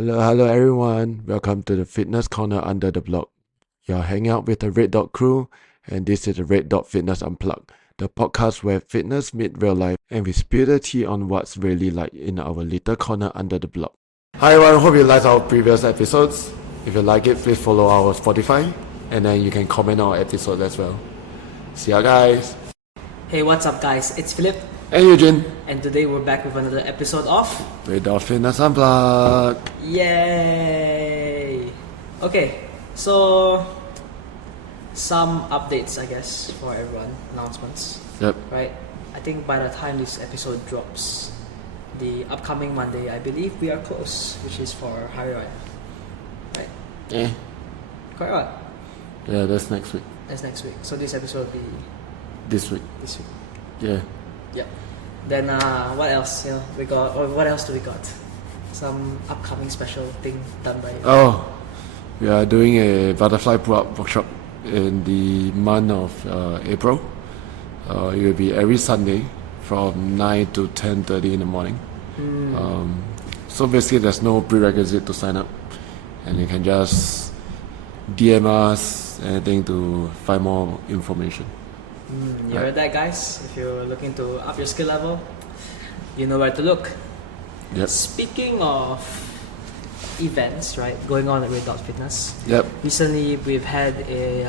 Hello everyone. Welcome to the Fitness Corner under the block. You're hanging out with the Red Dot crew, and this is the Red Dot Fitness Unplugged, the podcast where fitness meets real life and we spill the tea on what's really like in our little corner under the block. Hi everyone, hope you liked our previous episodes. If you like it, please follow our Spotify, and then you can comment on our episode as well. See ya guys. Hey, what's up guys? It's Philip. And Ujin. And today we're back with another episode of Red Dot Fitness Unplugged. Yay! Okay, so some updates I guess for everyone, announcements. Yep. Right? I think by the time this episode drops, the upcoming Monday, I believe we are close, which is for Hari Raya. Right? Yeah. Correct what? Yeah, that's next week. That's next week. So this episode will be This week. this week. Yeah. Yep. Then what else? We got. Or what else do we got? Some upcoming special thing done by. Oh, we are doing a butterfly pull-up workshop in the month of April. It will be every Sunday from 9 to 10:30 in the morning. So basically, there's no prerequisite to sign up, and you can just DM us anything to find more information. You heard that, guys? If you're looking to up your skill level, you know where to look. Yep. Speaking of events, right, going on at Red Dot Fitness. Yep. Recently, we've had a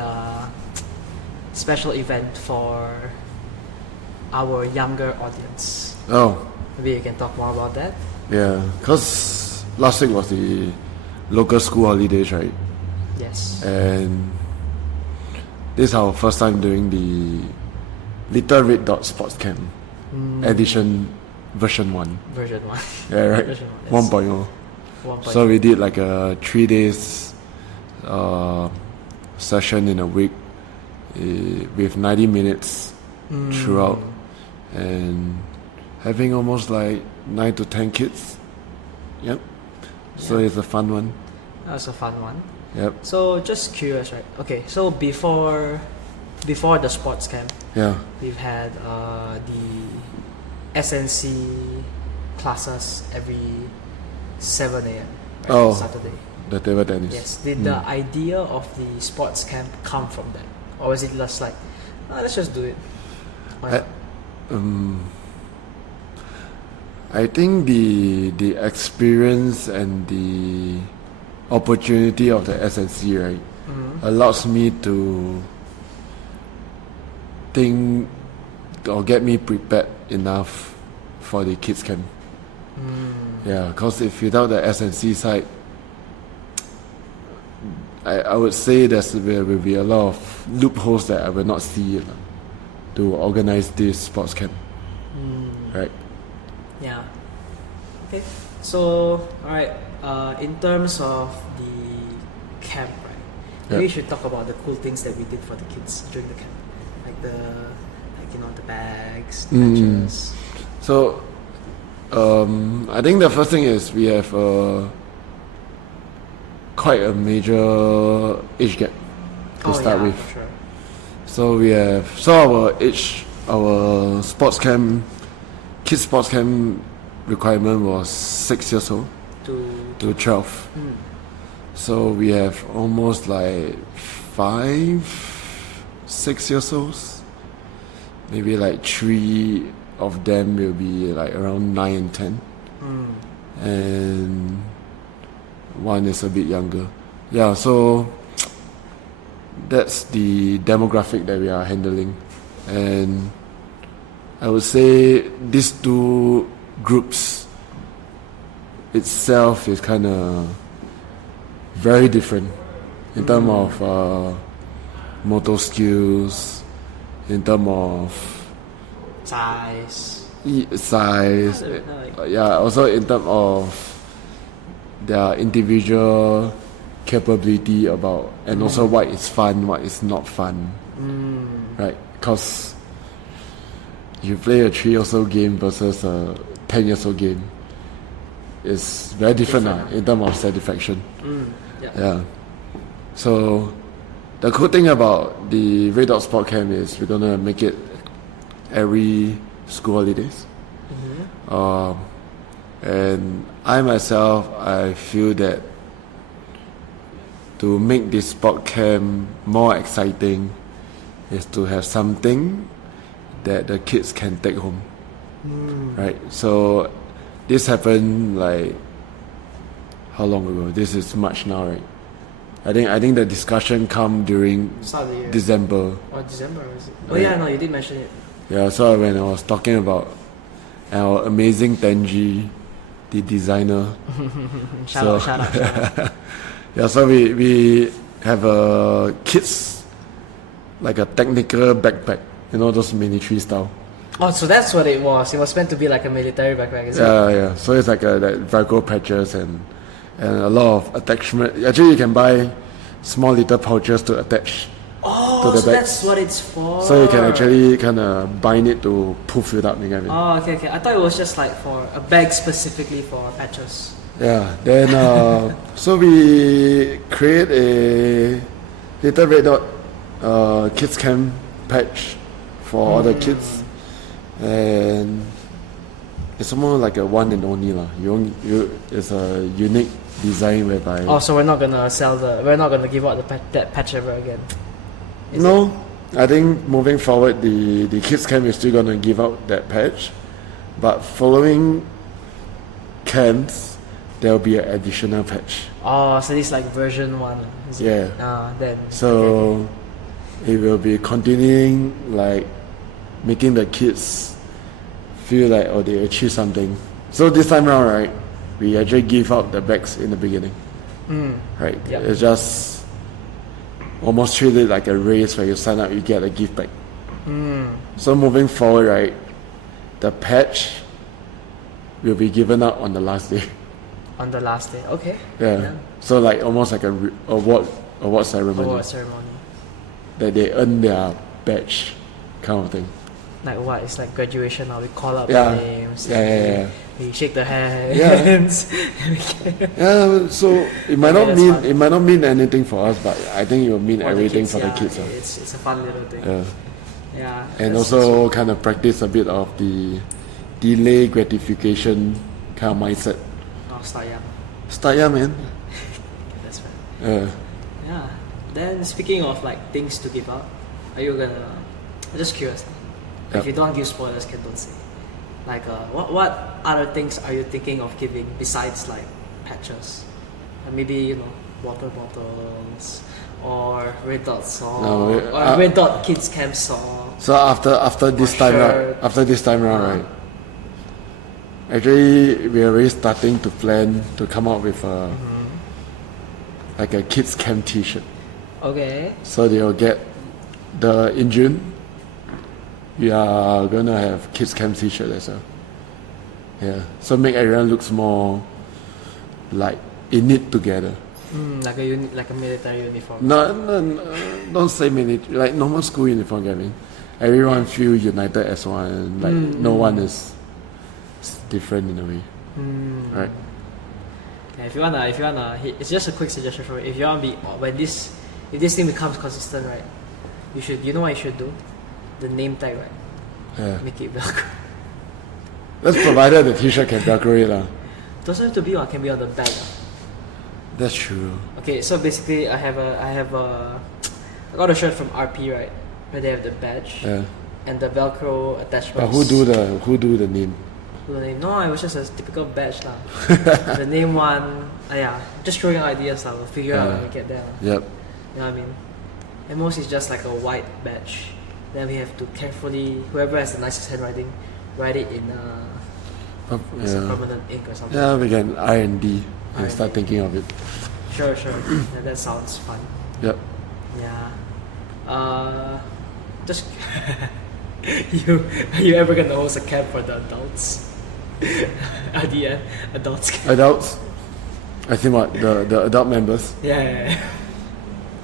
special event for our younger audience. Oh, Maybe you can talk more about that. yeah. Cause last week was the local school holidays, right? Yes. And this is our first time doing the Little Red Dot Sports Camp edition version 1. Version 1. Yeah, right. Version 1. 1.0. 1.0. So we did like a 3 days session in a week with 90 minutes throughout, and having almost like 9 to 10 kids. Yep. So Yeah. it's a fun one. That was a fun one. Yep. So just curious, right? Okay, so before the sports camp, Yeah. we've had the SNC classes every 7 a.m. Right? Oh. Saturday. The table tennis. Yes. Did the idea of the sports camp come from that, or was it just like, let's just do it? Why not? I think the experience and the opportunity of the SNC, right, allows me to think or get me prepared enough for the kids camp. Yeah, because if without the SNC side, I would say there will be a lot of loopholes that I will not see to organize this sports camp. Right? Yeah. Okay. So, alright. In terms of the camp, right? Maybe we should talk about the cool things that we did for the kids during the camp, like the bags, the matches. So, I think the first thing is we have quite a major age gap to start with. For sure. So we have our sports camp, kids sports camp requirement was 6 years old to 12. So we have almost like 5-6 years olds. Maybe like 3 of them will be like around 9 and 10. And one is a bit younger. Yeah, so that's the demographic that we are handling. And I would say these two groups itself is kind of very different in terms of motor skills, in terms of Size. size, yeah, also in terms of their individual capability about, and also what is fun, what is not fun, right? Because you play a 3-year-old game versus a 10-year-old game, it's very different in terms of satisfaction. Yeah. So the cool thing about the Red Dot Sport Camp is we're gonna make it every school holidays. And I myself, I feel that to make this sport camp more exciting is to have something that the kids can take home. Right? So this happened like how long ago? This is March now, right? I think the discussion come during Start of the year. December. Or December, is it? Oh Right. yeah, no, you did mention it. Yeah, so when I was talking about our amazing Tenji, the designer. Shout out. Yeah, so we have a kids like a technical backpack, you know, those military style. Oh, so that's what it was. It was meant to be like a military backpack, is it? Yeah. So it's like like Velcro patches and a lot of attachment. Actually, you can buy small little pouches to attach Oh, to the so bags. that's what it's for. So you can actually kind of bind it to poof it up. You get me? Oh, okay. I thought it was just like for a bag specifically for patches. Yeah. Then so we create a little red dot kids camp patch for all the kids, and it's more like a one and only lah. It's a unique design whereby. Oh, so we're not gonna give out that patch ever again. Is No, I think moving forward, the kids camp is still gonna give out that patch, but following camps, there will be an additional patch. Oh, so this like version 1. Is it? Yeah. Then. So it will be continuing like making the kids feel like they achieve something. So this time around, right, we actually give out the bags in the beginning. Right? Yep. It's just almost treat it like a race where you sign up, you get a gift bag. So moving forward, right, the patch will be given out on the last day. On the last day. Okay. Yeah. So like almost like a award ceremony. Award ceremony. That they earn their badge, kind of thing. Like what? It's like graduation now. We call out Yeah. the names. Yeah. We shake the hands. Yeah. So it might Okay, not that's mean fun. it might not mean anything for us, but I think it will mean For the everything kids, for the yeah, kids. It's a fun little thing. Yeah. Yeah. And that's also kind of practice a bit of the delay gratification kind of mindset. start young. Start young, man. That's fine. Yeah. Then speaking of like things to give out, are you gonna? I'm just curious. Yep. If you don't give spoilers, can don't say. Like what other things are you thinking of giving besides like patches? Maybe water bottles or red dot song or red dot kids camp song. So after this time around, right? Actually, we are already starting to plan to come up with like a kids camp T-shirt. Okay. So they'll get in June. We are gonna have kids camp T-shirt as well. Yeah. So make everyone looks more like in it together. Like a military uniform. No, don't say military. Like normal school uniform, I mean. Everyone feel united as one. Like no one is different in a way. Right? Yeah, if you wanna, it's just a quick suggestion for you. If you wanna be if this thing becomes consistent, right? You know what you should do? The name tag, right? Yeah. Make it Velcro. That's provided the T-shirt can Velcro it lah. Doesn't have to be can be on the back. That's true. Okay, so basically I got a shirt from RP, right? Where they have the badge Yeah. and the Velcro attachments. But who do the name? The name? No, it was just a typical badge lah. The name one, just throwing ideas lah. We'll figure out when we get there. Yep. You know what I mean? At most it's just like a white badge. Then we have to carefully, whoever has the nicest handwriting, write it in some permanent ink or something. Yeah, we can R&D and start R&D. thinking of it. Sure. Yeah, that sounds fun. Yep. Yeah. Just are you ever gonna host a camp for the adults? At the end, adults camp. Adults. I think what the adult members. Yeah.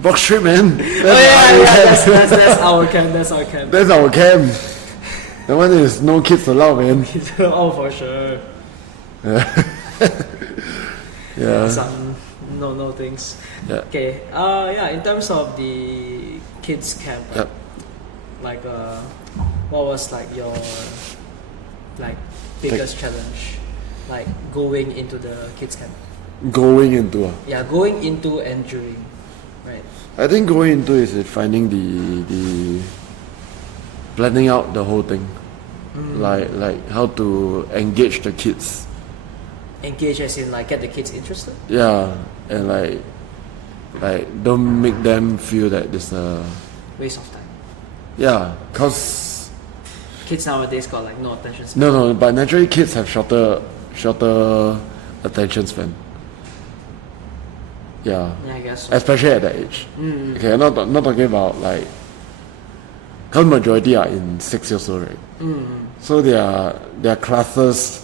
Box trip, man. That's our camp. That's our camp. That's our camp. That one is no kids allowed, man. Oh, for sure. Yeah. Some no things. Yeah. Okay. In terms of the kids camp, Yep. like what was like your biggest challenge? like going into the kids camp? Going into Yeah, going into and during, right? I think going into is finding the planning out the whole thing, like how to engage the kids. Engage as in like get the kids interested. Yeah, and like don't make them feel that it's a Waste of time. yeah, cause Kids nowadays got like no attention span. no, but naturally kids have shorter attention span. Yeah, Yeah, I guess so. especially at that age. Okay, I'm not talking about like, cause majority are in 6 years old, right? So their classes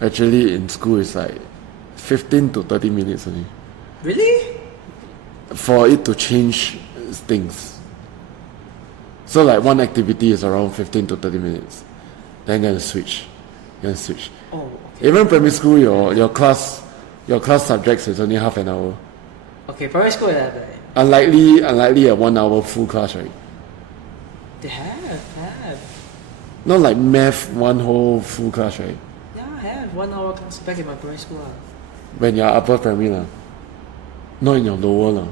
actually in school is like 15 to 30 minutes only Really? for it to change things. So like one activity is around 15 to 30 minutes. Then you're gonna switch. Oh, okay. Even primary school, your class subjects is only half an hour. Okay, primary school they have that. Unlikely a 1 hour full class, right? They have. Not like math, one whole full class, right? Yeah, I have 1 hour class back in my primary school. When you're upper primary lah. Not in your lower lah.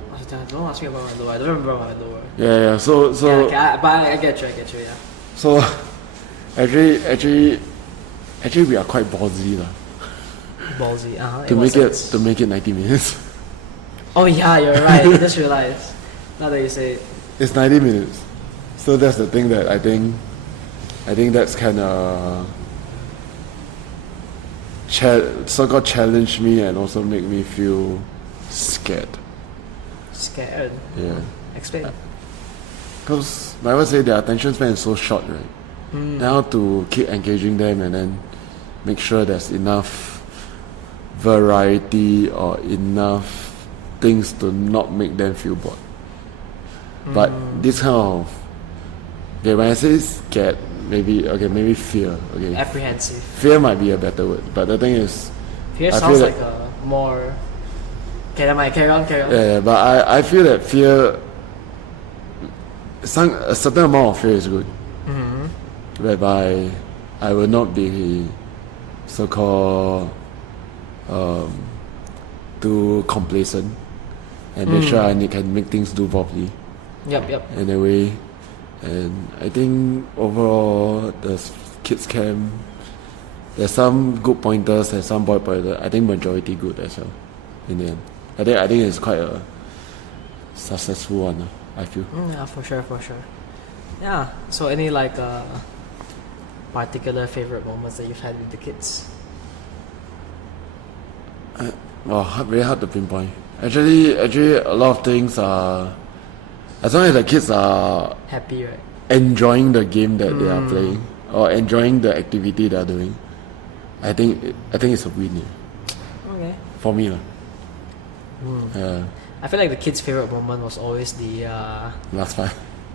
Don't ask me about my lower. I don't remember my lower. Yeah. So Yeah, okay, but I get you, yeah. so actually we are quite ballsy lah. Ballsy, To make it 90 minutes. Oh yeah, you're right. I just realized. Now that you say it. It's 90 minutes. So that's the thing that I think that's kinda so-called challenge me and also make me feel scared. Scared? Yeah. Explain. Because I would say their attention span is so short, right? Now to keep engaging them and then make sure there's enough variety or enough things to not make them feel bored. But this kind of okay, when I say scared, maybe fear. Okay, Apprehensive. fear might be a better word. But the thing is, Fear I sounds feel like a more. Okay, never mind. Carry on. yeah, but I feel that fear, a certain amount of fear is good. Whereby I will not be so-called too complacent and make sure I can make things do properly Yep. in a way. And I think overall the kids camp, there's some good pointers and some bad pointers. I think majority good as well in the end. I think it's quite a successful one, I feel. Yeah, for sure. Yeah. So any like particular favorite moments that you've had with the kids? Well, very hard to pinpoint. Actually, a lot of things are, as long as the kids are Happy, right? enjoying the game that they are playing or enjoying the activity they are doing, I think it's a win. Yeah. Okay. For me, yeah. I feel like the kids' favorite moment was always the Last five.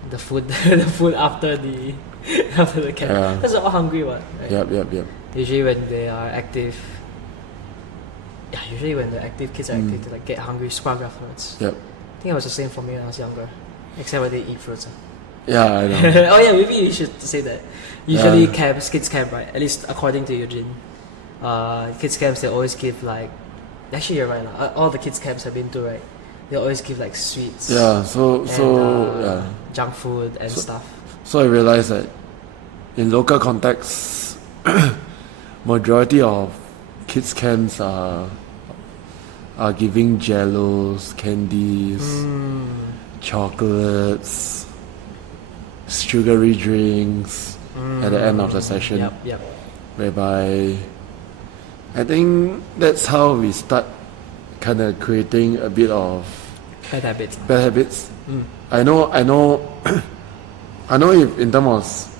the food after the camp. Yeah. Because they're all hungry, what? Right? Yep. Usually when they are active. Yeah, usually when the active kids are active, they like get hungry, scrub afterwards. Yep. I think it was the same for me when I was younger, except when they eat fruits. Yeah, I know. Oh yeah, maybe you should say that. Usually kids camp, right? At least according to Eugene, kids camps they always give like. Actually, you're right. All the kids camps I've been to, right? They always give like sweets. Yeah. So and, junk food and stuff. So I realized that in local contexts, majority of kids camps are giving jellos, candies, chocolates, sugary drinks at the end of the session. Yep. Whereby I think that's how we start kind of creating a bit of Bad habits. bad habits. I know if in terms of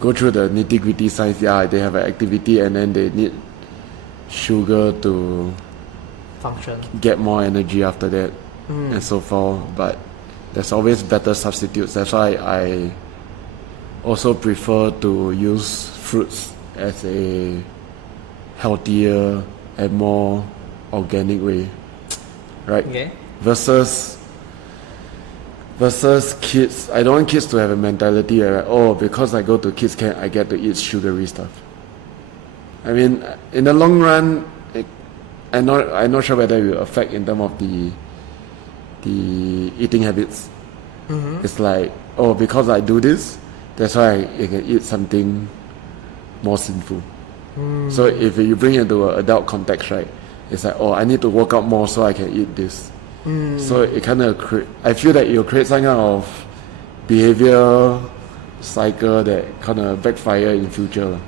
go through the nitty gritty science, they have an activity and then they need sugar to Function. get more energy after that and so forth, but there's always better substitutes. That's why I also prefer to use fruits as a healthier and more organic way, right? Okay. Versus kids. I don't want kids to have a mentality like, oh, because I go to kids camp I get to eat sugary stuff. I mean, in the long run, I'm not sure whether it will affect in terms of the eating habits. It's like, oh, because I do this, that's why I can eat something more sinful. So if you bring it into an adult context, right, it's like, oh, I need to work out more so I can eat this. So it kind of I feel that it'll create some kind of behavior cycle that kind of backfire in future.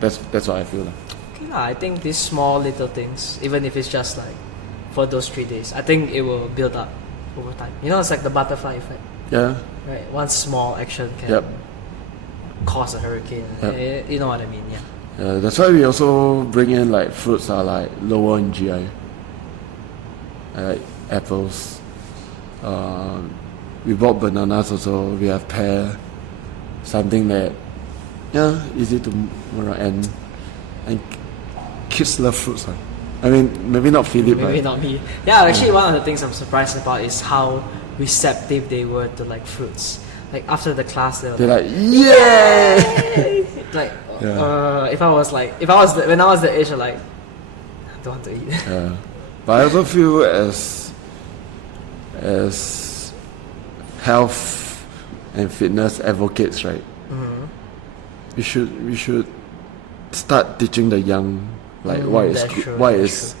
That's what I feel. Okay, I think these small little things, even if it's just like for those 3 days, I think it will build up over time. You know, it's like the butterfly effect. Yeah. Right. One small action can cause a hurricane. You know what I mean? Yeah. That's why we also bring in like fruits are like lower in GI. Like apples. We bought bananas also. We have pear. Something that easy to and kids love fruits. Huh? I mean, maybe not Philip. Maybe not me. Yeah, actually, one of the things I'm surprised about is how receptive they were to like fruits. Like after the class, they're like, yay! Like, when I was the age of like, I don't want to eat. Yeah, but I also feel as health and fitness advocates, right? We should start teaching the young like what is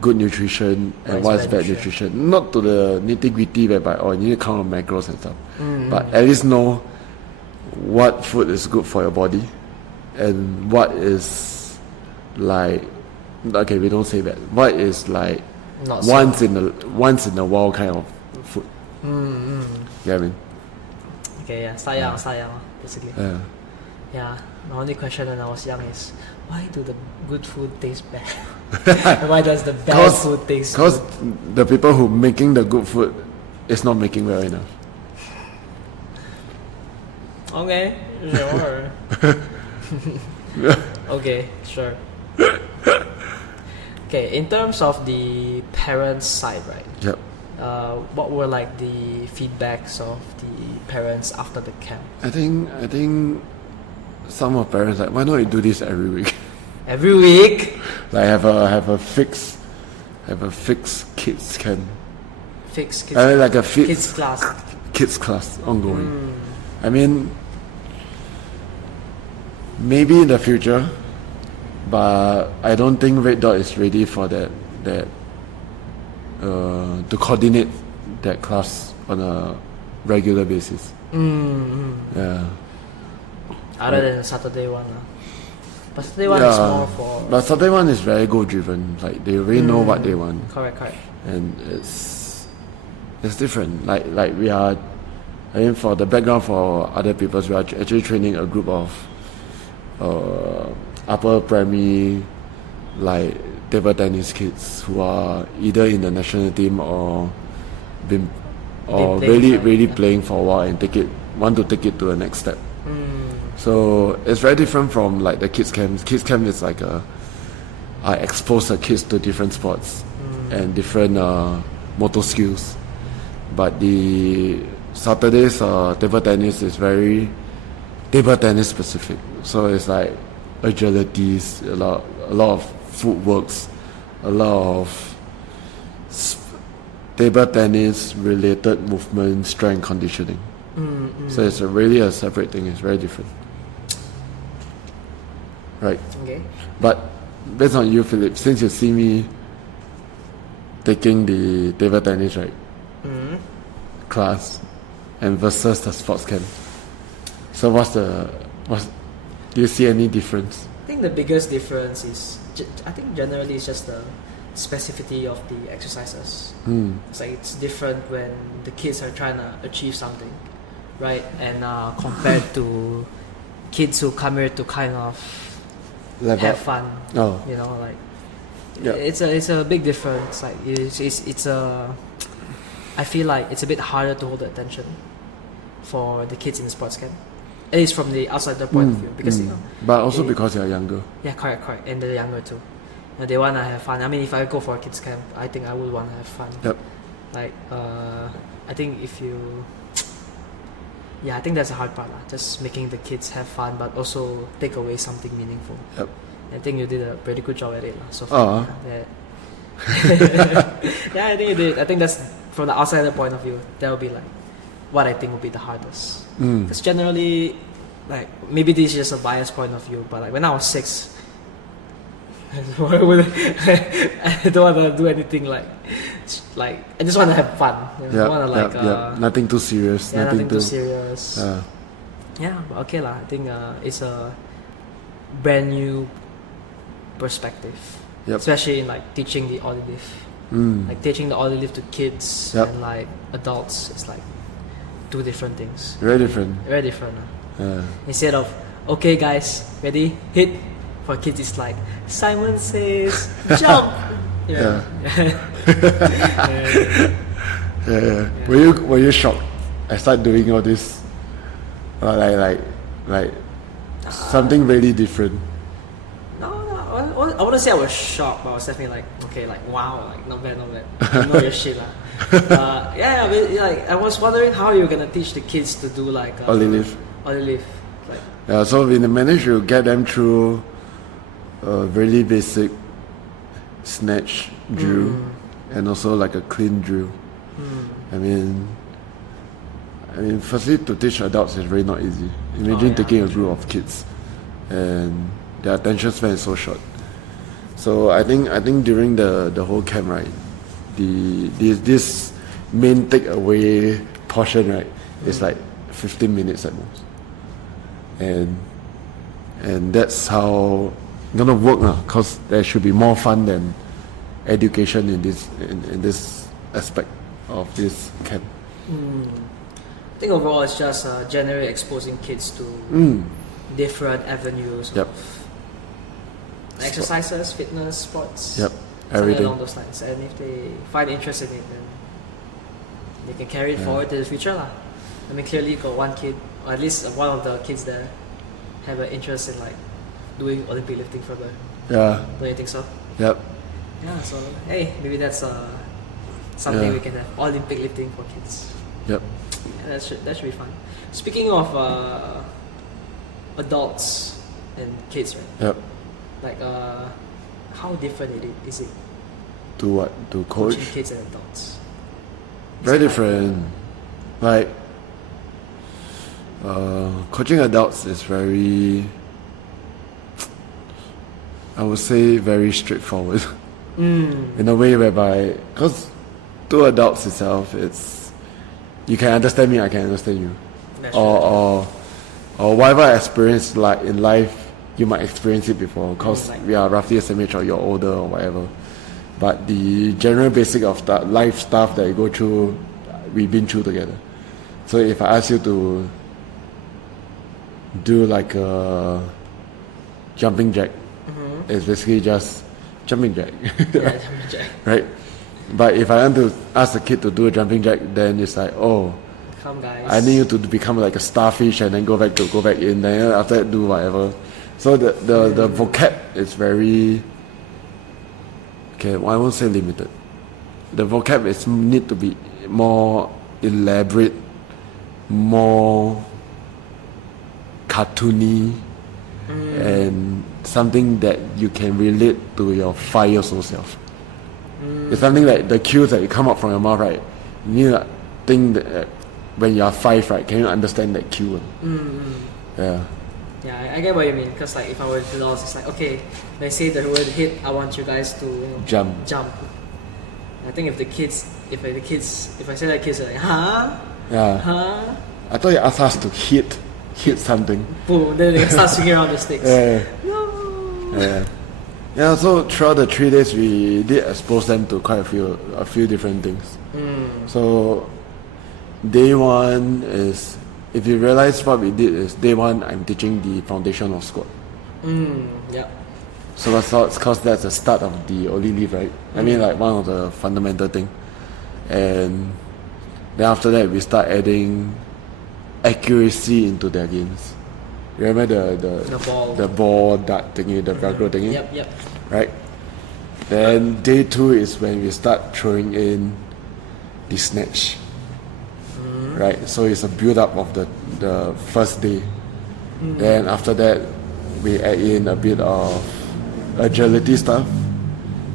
good nutrition and what is bad nutrition. Not to the nitty gritty whereby you need to count on macros and stuff, but at least know what food is good for your body and what is like, okay, we don't say that, what is like once in a while kind of food. You know what I mean? Okay, sayang, basically. Yeah, my only question when I was young is, why do the good food taste bad? And why does the bad food taste good? Because the people who making the good food is not making well enough. Okay, sure. Okay, sure. Okay, in terms of the parents' side, right? Yep. What were like the feedbacks of the parents after the camp? I think some of parents like, why not you do this every week? Every week? Like have a fixed kids camp. Fixed kids Like a kids class. Kids class ongoing. I mean, maybe in the future, but I don't think Red Dot is ready for that to coordinate that class on a regular basis. Yeah. Other than Saturday one. But Saturday one is more for... But Saturday one is very goal driven. Like they really know what they want. Correct. And it's different. Like we are, I mean, for the background for other people, we are actually training a group of upper primary like table tennis kids who are either in the national team or really playing for a while and want to take it to the next step. So it's very different from like the kids camp. Kids camp is like I expose the kids to different sports and different motor skills. But the Saturdays table tennis is very table tennis specific. So it's like agilities, a lot of footworks, a lot of table tennis related movement, strength conditioning. So it's really a separate thing. It's very different. Right. Okay. But based on you, Philip, since you see me taking the table tennis class and versus the sports camp, so do you see any difference? I think the biggest difference is, I think generally it's just the specificity of the exercises. It's like it's different when the kids are trying to achieve something, right? And compared to kids who come here to kind of have fun. You know, like it's a big difference. Like it's I feel like it's a bit harder to hold the attention for the kids in the sports camp. At least from the outsider point of view, because you know. But also because you're younger. Yeah, correct, and they're younger too. And they wanna have fun. I mean, if I go for a kids camp, I think I would wanna have fun. Yep. Like I think if you, I think that's the hard part, just making the kids have fun, but also take away something meaningful. Yep. I think you did a pretty good job at it so far. Yeah. Yeah, I think you did. I think that's from the outsider point of view. That would be like what I think would be the hardest. Because generally, like maybe this is just a biased point of view, but like when I was 6, I don't want to do anything like I just want to have fun. I want to nothing too serious. Yeah, nothing too serious. Yeah, but okay lah. I think it's a brand new perspective, especially in like teaching the Olive. Like teaching the Olive to kids and like adults, it's like 2 different things. Very different. Very different. Instead of okay guys, ready, hit. For kids, it's like Simon says jump. Yeah. Were you shocked? I started doing all this, like something really different. No. I wouldn't say I was shocked, but I was definitely like, okay, like wow, like not bad. You know your shit lah. Yeah, but like I was wondering how you're gonna teach the kids to do like Olive. Like, yeah, so we managed to get them through a really basic snatch drill and also like a clean drill. I mean, firstly to teach adults is really not easy. Imagine taking a group of kids and their attention span is so short. So I think during the whole camp, right, this main takeaway portion, right, is like 15 minutes at most, and that's how gonna work now, cause there should be more fun than education in this aspect of this camp. I think overall it's just generally exposing kids to different avenues of exercises, fitness, sports, everything along those lines. And if they find interest in it, then they can carry it forward to the future lah. I mean, clearly you got one kid, or at least one of the kids there, have an interest in like doing Olympic lifting further. Yeah. Don't you think so? Yep. Yeah, so hey, maybe that's something we can have, Olympic lifting for kids. Yep. Yeah, that should be fun. Speaking of adults and kids, right? Yep. Like how different is it To what? To coach? coaching kids and adults? Very different. Like coaching adults is very, I would say, very straightforward. In a way whereby, because to adults itself, it's you can understand me, I can understand you, or whatever I experienced like in life, you might experience it before, because we are roughly the same age or you're older or whatever. But the general basic of the life stuff that you go through, we've been through together. So if I ask you to do like a jumping jack, it's basically just jumping jack. Yeah, jumping jack. Right? But if I want to ask a kid to do a jumping jack, then it's like, oh, come guys, I need you to become like a starfish and then go back in, then after that do whatever. So the vocab is very, okay, I won't say limited. The vocab is need to be more elaborate, more cartoony, and something that you can relate to your 5 years old self. It's something like the cues that you come out from your mouth, right? You need to think that when you are 5, right, can you understand that cue? Yeah. Yeah, I get what you mean. Because like if I were to lost, it's like, okay, they say the word hit, I want you guys to Jump. I think if I say that, kids are like, huh? Yeah. Huh? I thought you asked us to hit something. Boom, then they start swinging around the sticks. No. Yeah, so throughout the 3 days we did expose them to quite a few different things. So day 1 is, if you realize what we did is, day 1 I'm teaching the foundation of squat. Yeah. So that's because that's the start of the Oli leaf, right? I mean, like one of the fundamental thing. And then after that we start adding accuracy into their games. Remember the ball dart thingy, the Velcro thingy? Yep. Right? Then day 2 is when we start throwing in the snatch. Right? So it's a build up of the first day. Then after that we add in a bit of agility stuff,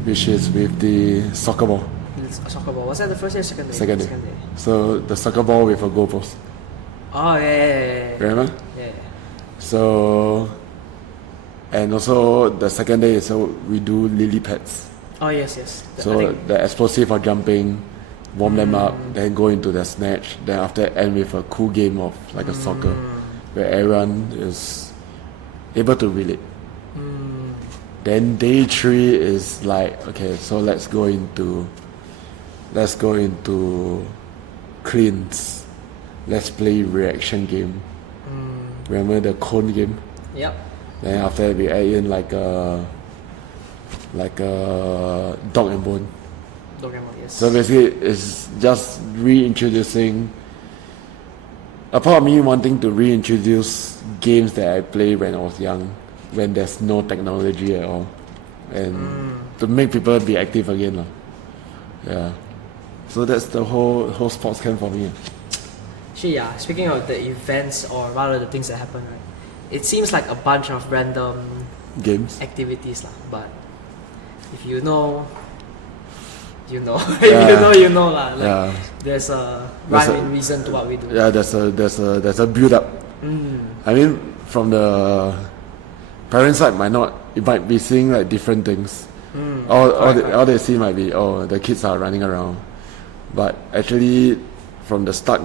which is with the soccer ball. It's a soccer ball. Was that the first day or second day? Second day. So the soccer ball with a goalpost. Oh yeah. Remember? Yeah. So, and also the second day is we do lily pads. Oh yes. So the explosive of jumping, warm them up, then go into the snatch. Then after end with a cool game of like a soccer, where everyone is able to relate. Then day 3 is like, okay, so let's go into cleans. Let's play reaction game. Remember the cone game? Yep. Then after that we add in like a dog and bone. Yes. So basically it's just reintroducing, apart from me wanting to reintroduce games that I played when I was young, when there's no technology at all, and to make people be active again. Yeah. So that's the whole sports camp for me. Actually, yeah, speaking of the events or rather the things that happen, right? It seems like a bunch of random Games. activities, but if you know, you know. Yeah. you know lah. Like, Yeah. there's a There's rhyme a- and reason to what we do. Yeah, there's a build up. I mean, from the parent side it might be seeing like different things. All they see might be, the kids are running around, but actually from the start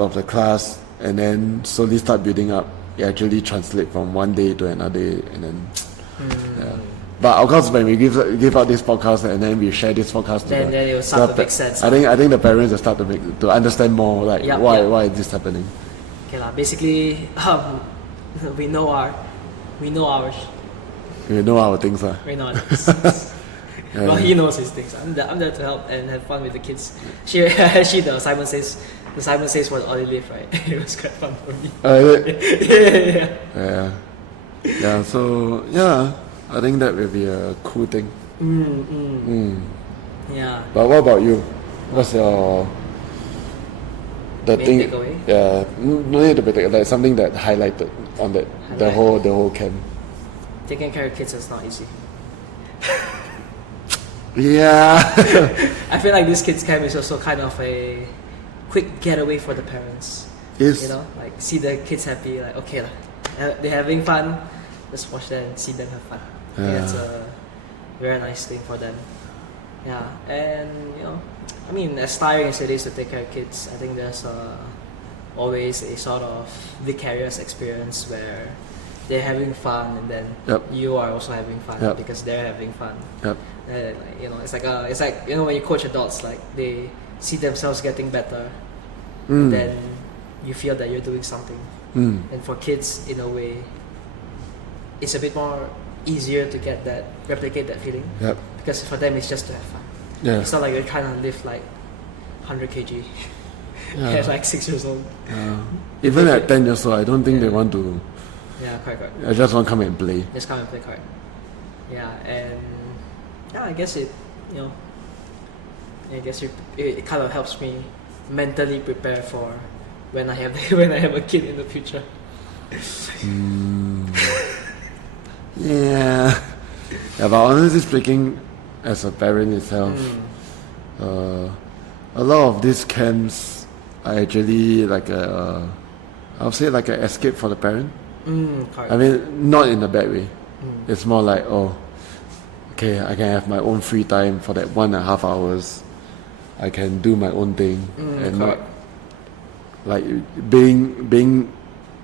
of the class, and then slowly start building up, it actually translate from one day to another day, and then yeah. But of course, when we give out this podcast and then we share this podcast, Then it will start to make sense. I think the parents will start to understand more, like why is this happening. Okay lah. Basically, we know our We know our things, we know our things. Well, he knows his things. I'm there to help and have fun with the kids. Actually, the Simon Says for the Olive, right? It was quite fun for me. Yeah. Yeah. So yeah, I think that will be a cool thing. Yeah. But what about you? What's your Main takeaway? Yeah, no need to be like something that highlighted on that the whole camp. Taking care of kids is not easy. Yeah. I feel like this kids camp is also kind of a quick getaway for the parents. Yes. You know, like see the kids happy, like okay lah, they're having fun. Just watch them and see them have fun. I think that's a very nice thing for them. Yeah, and I mean, as tiring as it is to take care of kids, I think there's always a sort of vicarious experience where they're having fun, and then you are also having fun because they're having fun. Yep. It's like when you coach adults, like they see themselves getting better, and then you feel that you're doing something. And for kids, in a way, it's a bit more easier to replicate that feeling. Yep. Because for them, it's just to have fun. Yeah. It's not like you're trying to lift like 100 kg at like 6 years old. Even at 10 years old, I don't think they want to. Yeah, correct. I just want to come and play. Just come and play card. Yeah, and I guess it kind of helps me mentally prepare for when I have a kid in the future. Yeah. But honestly speaking, as a parent itself, a lot of these camps are actually like I would say like an escape for the parent. Correct. I mean, not in a bad way. It's more like, okay, I can have my own free time for that 1.5 hours. I can do my own thing and correct. not like being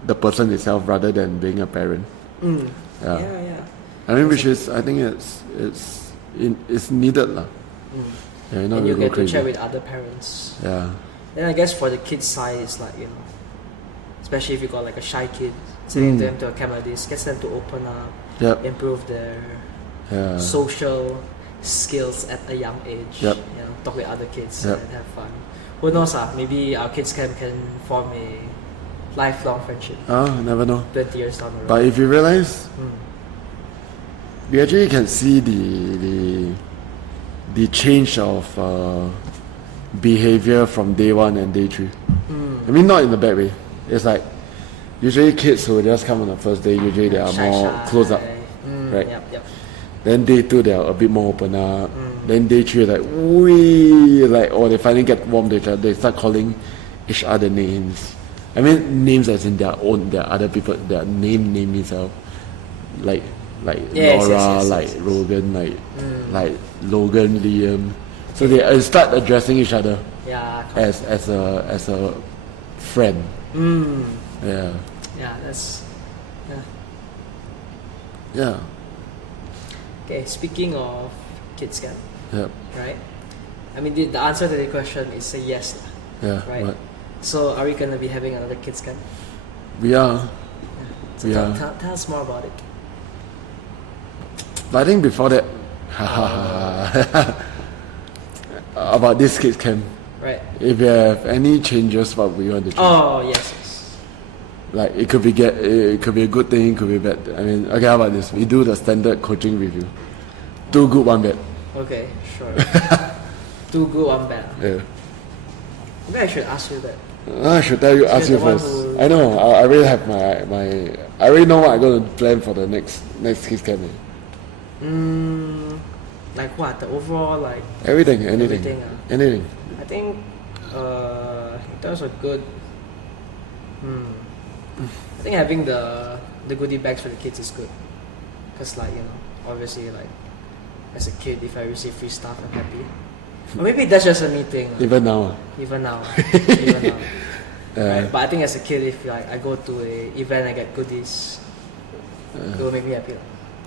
the person itself rather than being a parent. Yeah. I mean, which is, I think it's needed lah. Yeah, And you get to chat with other parents. Yeah. Then I guess for the kids side, it's like especially if you got like a shy kid, sending them to a camp like this gets them to open up, improve their social skills at a young age. Talk with other kids and have fun. Who knows? Maybe our kids camp can form a lifelong friendship. Never know. 20 years down the road. But if you realize, we actually can see the change of behavior from day 1 and day 3. I mean, not in a bad way. It's like usually kids who just come on the first day, usually they are more Shy. close up. right? Yep. Then day 2 they are a bit more open up. Then day 3 like wee, like they finally get warm to each other. They start calling each other names. I mean names as in their other people, their name itself. Like Laura, like Logan, like Logan, Liam. So they start addressing each other as a friend. Yeah. Yeah, that's Yeah. okay. Speaking of kids camp, Yep. right? I mean, the answer to the question is a yes, Yeah. right? But So, are we gonna be having another kids camp? we are. So We are. tell us more about it. But I think before that, about this kids camp. Right. If you have any changes, what we want to change? Oh yes. Like it could be a good thing, it could be bad. I mean, okay, how about this? We do the standard coaching review. 2 good, 1 bad. Okay, sure. 2 good, 1 bad. Yeah. Maybe I should ask you that. I should ask you the one first. who- I know. I already have my. I already know what I'm going to plan for the next kids camp. Like what? The overall like. Anything. Everything, Anything. I think in terms of good. I think having the goodie bags for the kids is good, cause like obviously like as a kid if I receive free stuff I'm happy. Or maybe that's just a me thing. Even now. Even now. Yeah. Right? But I think as a kid, if like I go to a event, I get goodies, it will make me happy.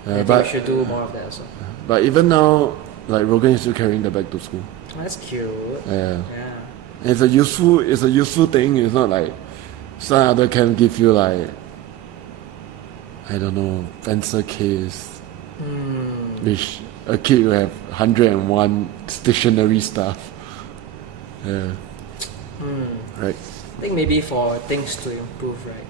I think but we should do more of that also. But even now, like Rogan is still carrying the bag to school. Oh, that's cute. Yeah. Yeah. It's a useful thing. It's not like some other can give you like, I don't know, pencil case, which a kid will have 101 stationery stuff. Yeah. Right. I think maybe for things to improve, right?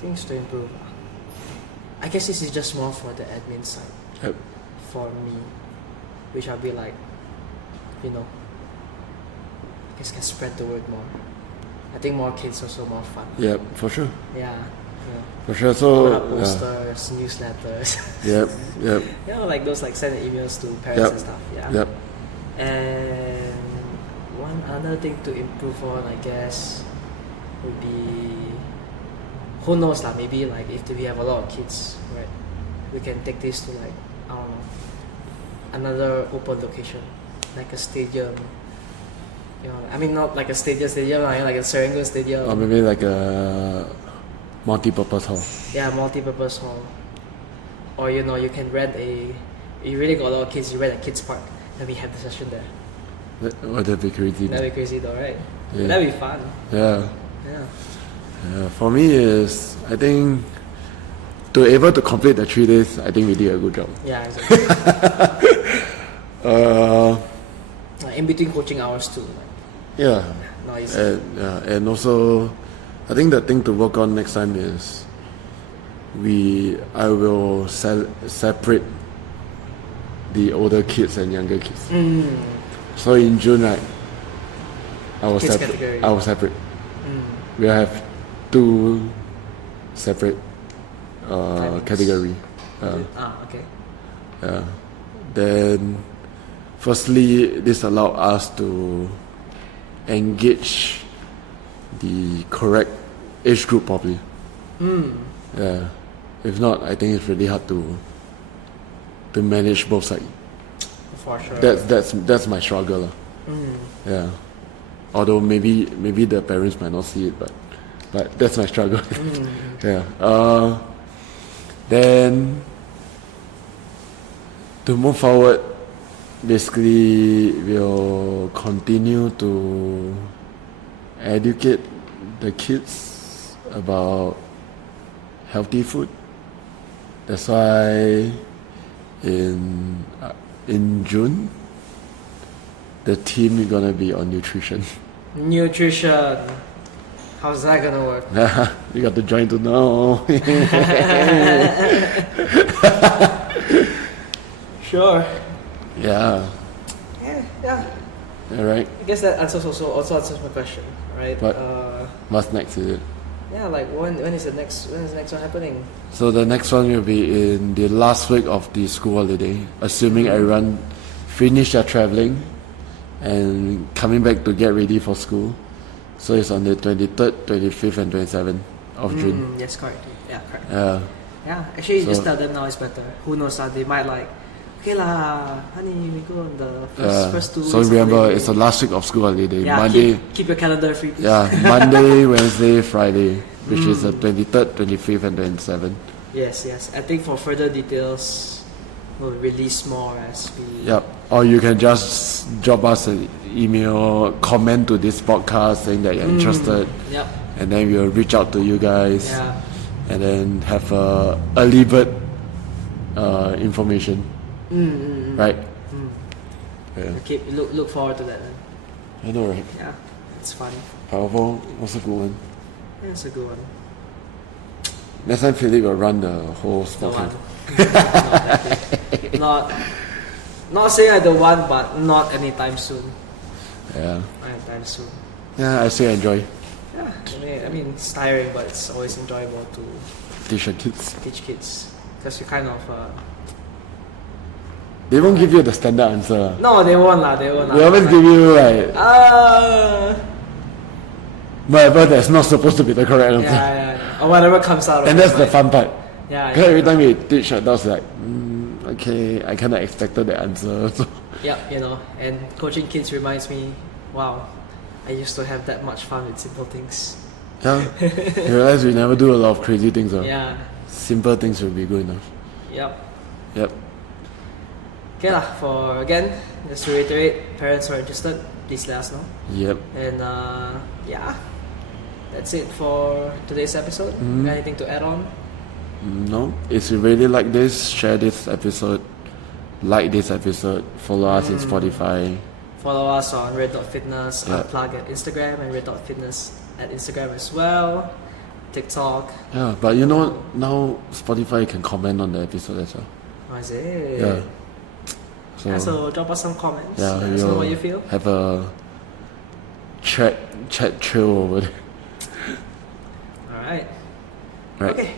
Things to improve. I guess this is just more for the admin side. Yep. For me, which I'll be like, I guess can spread the word more. I think more kids also more fun. Yep, for sure. Yeah. For sure. So Posters, newsletters. Yep. Like those like send emails to parents and stuff. Yeah. Yep. And one other thing to improve on, I guess, would be, who knows lah, maybe like if we have a lot of kids, right, we can take this to like, I don't know, another open location, like a stadium. I mean not like a stadium, like a Serangoon Stadium. Or maybe like a multi-purpose hall. Yeah, multi-purpose hall. Or you can rent you really got a lot of kids, you rent a kids park, and we have the session there. That'd be crazy. That'd be crazy though, right? Yeah. That'd be fun. Yeah. Yeah. For me is, I think, to be able to complete the 3 days, I think we did a good job. Yeah, exactly. Like in between coaching hours too. Yeah. Not easy. And also, I think the thing to work on next time is I will separate the older kids and younger kids. So in June, right, I will Kids category. separate. We'll have 2 separate category. Okay. Yeah. Then, firstly, this allow us to engage the correct age group properly. Yeah. If not, I think it's really hard to manage both sides. For sure. That's my struggle lah. Yeah. Although maybe the parents might not see it, but that's my struggle. Yeah. Then to move forward, basically we'll continue to educate the kids about healthy food. That's why in June, the theme is gonna be on nutrition. Nutrition. How's that gonna work? You got to join to know. Sure. Yeah. Yeah. All right. I guess that answers also answers my question, right? What? What's next? Is it? Yeah, like when is the next one happening? So the next one will be in the last week of the school holiday, assuming everyone finish their traveling and coming back to get ready for school. So it's on the 23rd, 25th and 27th of June. Yes, correct. Yeah, correct. Yeah. Actually, So- just tell them now is better. Who knows? They might like, okay lah, honey, we go on the first 2 weeks. So of remember, holiday." it's the last week of school holiday. Yeah, Monday, keep your calendar free, please. yeah, Monday, Wednesday, Friday, which is the 23rd, 25th and 27th. Yes. I think for further details, we'll release more as we. Yep. Or you can just drop us an email, comment to this podcast saying that you're interested, Yep. and then we'll reach out to you guys, Yeah. and then have a early bird information, right? Yeah. Okay, look forward to that. Then. I know, right? Yeah, it's fun. Powerful, also good one. Yeah, it's a good one. Next time Philip will run the whole The sport. one. Not saying I don't want, but not anytime soon. Yeah. Not anytime soon. Yeah, I still enjoy Yeah, I mean it's tiring, but it's always enjoyable to teach your kids. teach kids because you kind of. They won't give you the standard answer. No, they won't lah. They won't. They always give you like whatever that's not supposed to be the correct answer. Yeah. Or whatever comes out. And of that's it, the like- fun part. Yeah. Because every time we teach adults, like, okay, I kind of expected the answer. So. Yeah, and coaching kids reminds me, wow, I used to have that much fun with simple things. Yeah, you realize we never do a lot of crazy things. Yeah. Simple things will be good enough. Yep. Okay lah. For again, just to reiterate, parents who are interested, please let us know. Yep. And that's it for today's episode. Got anything to add on? No, if you really like this, share this episode, like this episode, follow us in Spotify. Follow us on red.fitness, Yeah. Unplugged at Instagram, and red.fitness at Instagram as well. TikTok. Yeah, but you know now Spotify can comment on the episode as well. What is it? Yeah. So drop us some comments. Yeah, Let us know what you feel. have a chat trail over there. Alright. Right. Okay.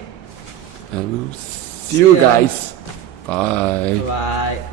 And we'll see See you ya. guys. Bye. Bye.